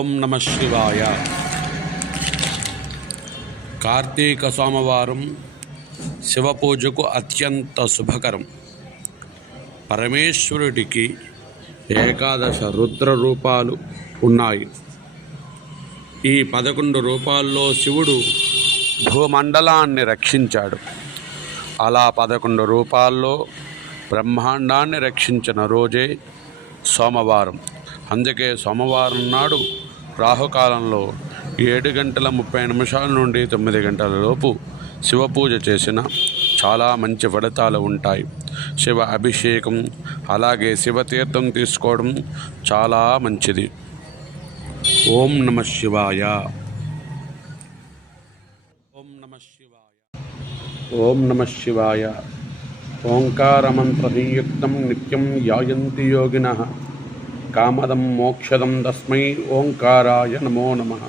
ఓం నమ శివాయ. కార్తీక సోమవారం శివపూజకు అత్యంత శుభకరం. పరమేశ్వరుడికి ఏకాదశ రుద్ర రూపాలు ఉన్నాయి. ఈ 11 రూపాల్లో శివుడు భూమండలాన్ని రక్షించాడు. అలా 11 రూపాల్లో బ్రహ్మాండాన్ని రక్షించిన రోజే సోమవారం. అందుకే సోమవారం నాడు రాహుకాలంలో 7:30 నుండి 9 గంటల లోపు శివపూజ చేసిన చాలా మంచి ఫలితాలు ఉంటాయి. శివ అభిషేకం అలాగే శివతీర్థం తీసుకోవడం చాలా మంచిది. ఓం నమ శివాయ. ఓం నమ శివాయ. ఓం నమ శివాయ. ఓంకారమంత్రసంయుక్తం నిత్యం యాయంతి యోగినః కామదం మోక్షదం తస్మై ఓంకారాయ నమో నమః.